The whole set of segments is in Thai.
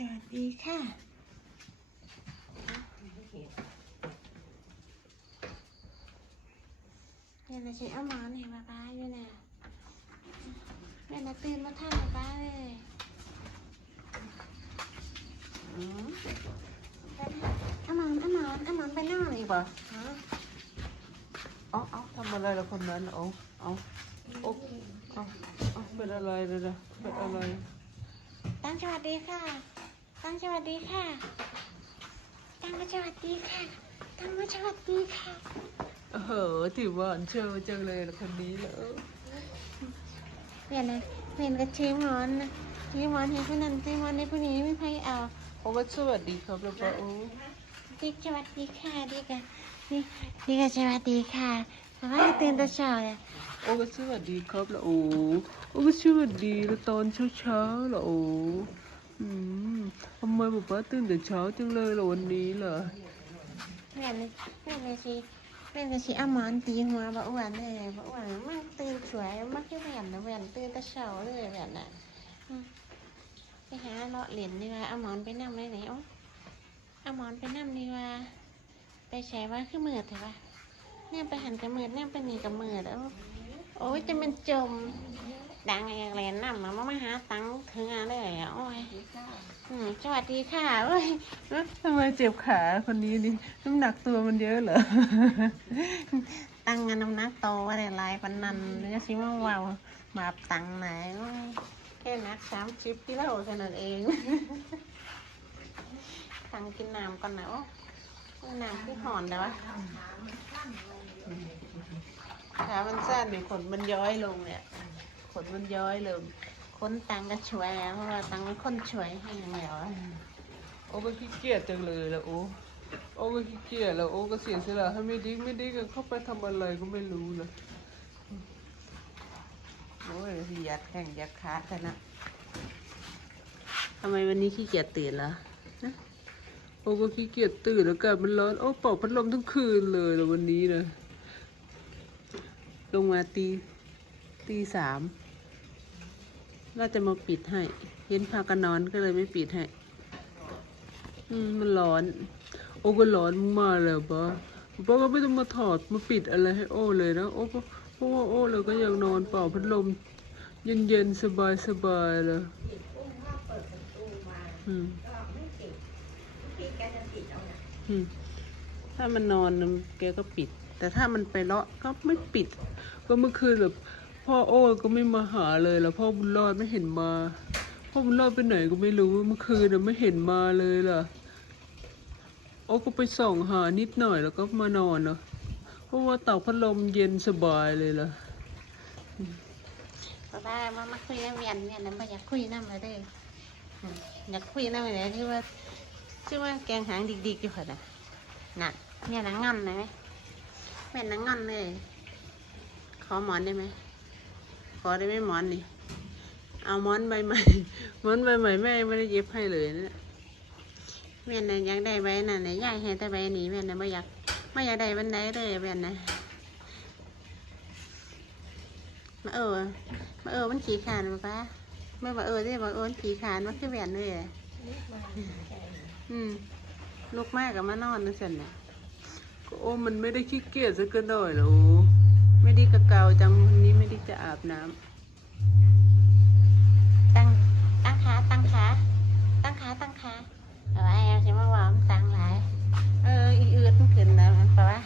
สวัสดีค่ะเดี๋ยวเราจะเอาหมอนให้ป้าป้าอยู่นะแม่น่ะตื่นมาท่านป้าป้าเลยอืมเอาหมอนเอาหมอนเอาหมอนไปนอนอีกบ่ฮะเอาเอาทำอะไรละคนนั้นเอาเอาเอาเอาเอาเป็นอะไรเลยนะเป็นอะไรตั้งสวัสดีค่ะ ตั้งสวัสดีค่ะ ตั้งมาสวัสดีค่ะ ตั้งมาสวัสดีค่ะเออถือว่าอันเชอจังเลยละคนนี้แล้วเปลี่ยนเลยเปลี่ยนกับชื่อหมอนนะชื่อหมอนให้ผู้นั้นชื่อหมอนให้ผู้นี้ไม่ใครเอาโอ้ก็สวัสดีครับแล้วก็โอ้ดีสวัสดีค่ะดีกันดีดีกันสวัสดีค่ะแต่ว่าตื่นแต่เช้าเลยโอ้ก็สวัสดีครับแล้วโอ้โอ้ก็สวัสดีแล้วตอนเช้าเช้าๆแล้วโอ้ อืมทำไมป๊าป๊าตื่นแต่เช้าจังเลยล่ะวันนี้ล่ะเปลี่ยนเลยเปลี่ยนเลยสิเปลี่ยนเลยสิอามอนตีหัวบ่อ้วนเลยบ่อ้วนมันตื่นสวยมักจะแหวนนะแหวนตื่นแต่เช้าเลยแหวนน่ะไปหาเลาะเหรียญดีกว่าอามอนไปนั่งเลยไหนอ๋ออามอนไปนั่งดีกว่า ไปแชร์ว่าคือมือเถอะวะเนี่ยไปหันกับมือเนี่ยไปหนีกับมือแล้วโอ้ยจะเป็นจม ดังอย่างแรงน้ำมามาหาตังค์ถึงงานเลยอะโอ้ยอืมสวัสดีค่ะเอ้ยเอ๊ะทำไมเจ็บขาคนนี้นี่น้ำหนักตัวมันเยอะเหรอ ตังค์งานน้ำหนักโตอะไรลายปันนันเนื้อซิมาว่าวมาบตังค์ไหนโอ้ยแค่นักสามสิบกิโลแค่นั้นเอง ตังค์กินน้ำก่อนนะโอ้ยน้ำที่หอนเดี๋ยววะขามันสั้นเนี่ยขนมันย้อยลงเนี่ยข นมันย้อยลงคนตังค์ก็ช่วยแล้วเพราะว่าตังค์เป็นคนช่วยให้อย่างเดียวอะโอ้ก็ขี้เกียจจังเลยละโอ้โอ้ก็ขี้เกียจแล้วโอ้ก็เสียสละให้ไม่ดีไม่ดีกันเข้าไปทำอะไรก็ไม่รู้เลยโอ้ยยัดแข้งยัดขาแต่นะทำไมวันนี้ขี้เกียจตื่นเหรอโอ้ก็ขี้เกียจตื่นแล้วกันมันร้อน โอ้เป่าพัดลมทั้งคืนเลยละวันนี้นะลงมาตีตีสาม น่าจะมาปิดให้ เห็นพากันนอนก็เลยไม่ปิดให้ อืมมันร้อน โอ้ก็ร้อนมากเลยป้าป้าก็ไม่ต้องมาถอดมาปิดอะไรให้โอ้เลยนะโอ้ก็เพราะว่าโอ้เลยก็ยังนอนเป่าพัดลม เย็นๆสบายๆเลยอืมอืมถ้ามันนอนน่ะแกก็ปิด แต่ถ้ามันไปเลาะก็ไม่ปิด ก็เมื่อคืนแบบ พ่อโอ้ก็ไม่มาหาเลยแล้วพ่อบุญรอดไม่เห็นมา พ่อบุญรอดไปไหนก็ไม่รู้เมื่อคืนน่ะไม่เห็นมาเลยล่ะ โอ้ก็ไปส่องหานิดหน่อยแล้วก็มานอนเนาะเพราะว่าเต่าพัดลมเย็นสบายเลยล่ะป้าป้ามามาคุยน้ำเวียนเนี่ยนะไม่อยากคุยน้ำเลยเด้อยากคุยน้ำเลยที่ว่าชื่อว่าแกงหางดิกๆอยู่ค่ะนะน่ะเนี่ยนางงอนเลยไหมแม่นนางงอนเลย ขอหมอนได้ไหม ขอได้ไหมหมอนนี่ เอาหมอนใบใหม่หมอนใบใหม่แม่ไม่ได้เย็บให้เลยนะแม่น่ะอยากได้ใบนั่นน่ะยายให้แต่ใบนี้แม่น่ะไม่อยากไม่อยากได้บันไดเลยแม่น่ะมาเออมาเออมันขี่ขานมาปะไม่มาเออได้มาเออขี่ขานมันคือแหวนเลยอืมลูกมากกับมานอนนั่นสินะโอ้มันไม่ได้ขี้เกียจสักหน่อยหรอ ไม่ได้กระเกาจังวันนี้ไม่ได้จะอาบน้ำตั้งตั้งขาตั้งขาตั้งขาตั้งขาเอาไว้เอาสิมาว่ามันตั้งหลายเอออีอืดมันขึ้นนะมันปะวะ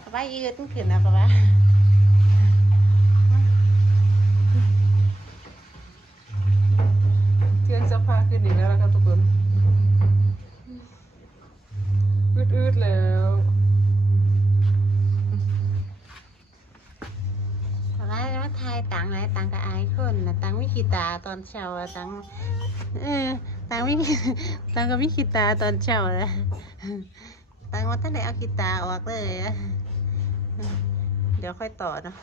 ปะวะอีอืดมันขึ้นนะปะวะ อนเช้าอะตังเออตังวิตังกับวิขีตาตอนเช้าเลยตังว่าท่านได้เอากีตาออกเลยอะเดี๋ยวค่อยต่อนะ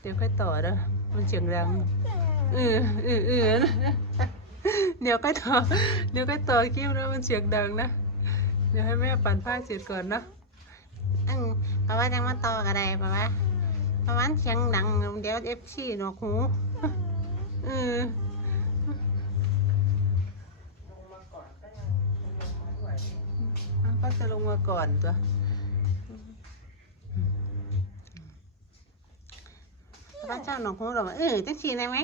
เดี๋ยวค่อยต่อนะมันเสียงดังเออเออเออเดี๋ยวค่อยต่อเดี๋ยวค่อยต่อคลิปนะมันเสียงดังนะเดี๋ยวให้แม่ปั่นผ้าเสร็จก่อนนะอืมเพราะว่าจังมาต่อกันได้เพราะว่าเพราะว่าเสียงดังเดี๋ยวเอฟซีหนวกหู เออจะลงมาก่อนตัวพระเจ้าหนองฮูหรอเออจังสีได้ไหม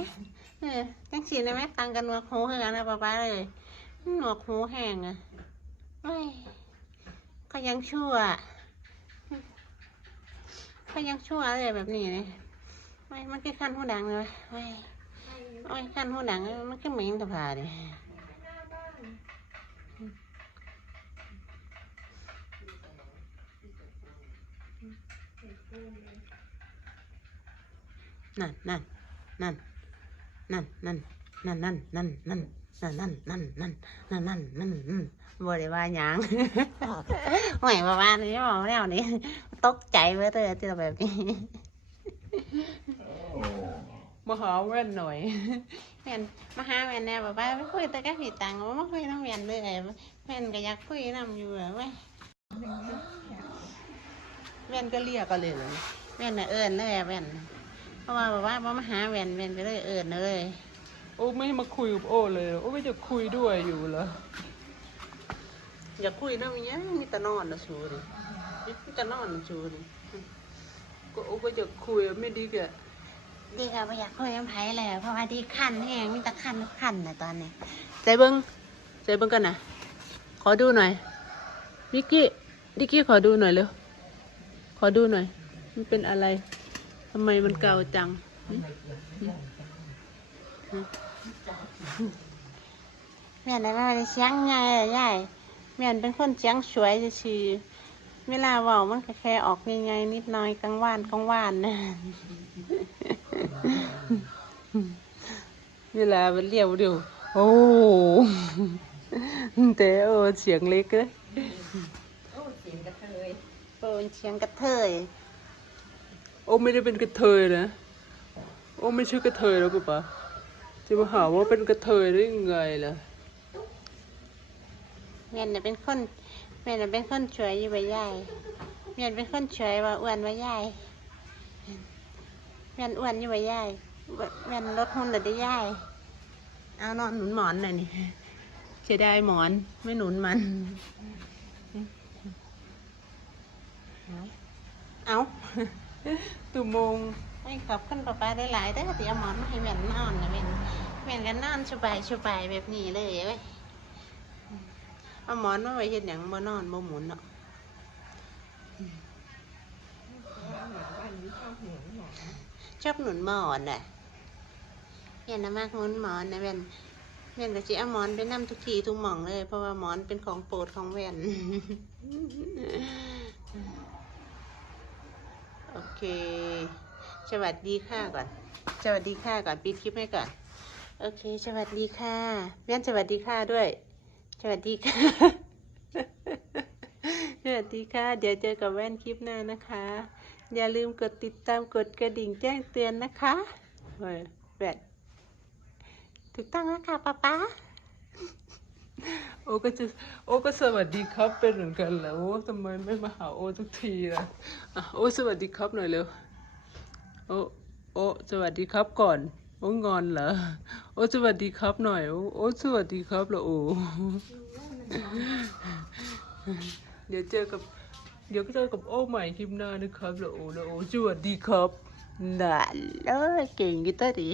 เออจังสีได้ไหมตังกันหนวกหูคือกันนะป้าป้าเลยหนวกหูแห้งอะเอ้ยก็ยังชั่วก็ยังชั่วเลยแบบนี้เลยไม่มันคือขั้นหูดังเลย เว้ยโอ้ยขั้นหูดังมันก็เหม็นตะพาดินั่นนั่นนั่นนั่นนั่นนั่นนั่นนั่นนั่นนั่นนั่นนั่นนั่นนั่นนั่นนั่นนั่นบ่ได้ว่าหยังหวยประมาณนี้บอกแล้วนี่ตกใจเว้ยเธอเจอแบบนี้ มาหาแว่นหน่อยแม่นมาหาแม่นแน่แบบว่าไม่คุยแต่ก็ผิดตังค์มาคุยน้ำแม่นเลยแม่นก็อยากคุยน้ำอยู่อะเว้ยแม่นก็เรียกกันเลยเลยแม่นน่ะเอิญเลยอะแม่นเพราะว่าแบบว่าบ่มาหาแวนแวนไปเลยเอิญเลยโอ้ไม่มาคุยกับโอ้เลยเหรอโอ้ไม่จะคุยด้วยอยู่เหรออย่าคุยนะมีเนี้ยมีแต่นอนนะชูดิมีแต่นอนนะชูดิก็โอ้ก็จะคุยไม่ดีแกะ ดีค่ะไม่อยากคุยกับไผเลยเพราะว่าดีคันแห้งมีแต่คันคันนะตอนนี้ใจเบิ้งใจเบิ้งกันนะขอดูหน่อยมิกกี้ดิกกี้ขอดูหน่อยเร็วขอดูหน่อย มันเป็นอะไรทำไมมันเกาจังหึหึแม่นได้ว่าได้เสียงไงใหญ่แม่นเป็นคนเสียงสวยซื่อๆเวลาเว้ามันก็แค่ออกง่ายๆนิดหน่อยกลางวานกลางวานนะ เวลามันเรียวเดียวโอ้แต่โอ้เสียงเล็กเลยโอ้เสียงกระเทยโอ้เสียงกระเทยโอ้ไม่ได้เป็นกระเทยนะ โอ้ไม่ใช่กระเทยแล้วป๊าป๊าจะมาหาว่าเป็นกระเทยได้ยังไงล่ะแม่นน่ะเป็นคนแม่นน่ะเป็นคนสวยอยู่ใบใหญ่แม่นเป็นคนสวยว่าอ้วนใบใหญ่แม่นอ้วนอยู่ใบใหญ่แม่นลดหุ่นเลยได้ใหญ่เอานอนหนุนหมอนหน่อยนี่เสียดายหมอนไม่หนุนมัน เอาตุ่มมงไอ้ขอบคุณป้าป้าได้หลายๆแต่ก็ตีเอาหมอนมาให้แม่นนอนนะแม่นแม่นก็นอนสบายสบายแบบนี้เลยเว้ยเอาหมอนมาไว้เห็นอย่างบ่นอนบ่หมุนเนาะ ชอบหนุนหมอนอะแม่นนะมากหนุนหมอนนะแม่นแม่นก็สิเอาหมอนไปนํทุกทีทุกหม่องเลย เพราะว่าหมอนเป็นของโปรดของแว่นโอเค สวัสดีค่ะก่อน สวัสดีค่ะก่อนปิดคลิปให้ก่อน โอเค สวัสดีค่ะแม่นสวัสดีค่ะด้วย สวัสดีค่ะ สวัสดีค่ะ เดี๋ยวเจอกับแว่นคลิปหน้านะคะ อย่าลืมกดติดตามกดกระดิ่งแจ้งเตือนนะคะเฮ้ยแว่นถูกต้องแล้วค่ะป้าป้าโอ้ก็จะโอ้ก็สวัสดีครับเป็นเหมือนกันแหล้วโอ้ทำไมไม่มาหาโอ้ทุกทีล่ะอะโอ้สวัสดีครับหน่อยเร็วโอ้โอ้สวัสดีครับก่อน โอ้งอนเหรอโอ้สวัสดีครับหน่อยโอ้โอ้สวัสดีครับเหรอโอ้เดี๋ยวเจอกับ เดี๋ยวก็เจอกับโอ้ใหม่คลิปหน้านะครับแล้วโอ้แล้วโอ้สวัสดีครับนั่นเลยเก่งกีตาร์ดี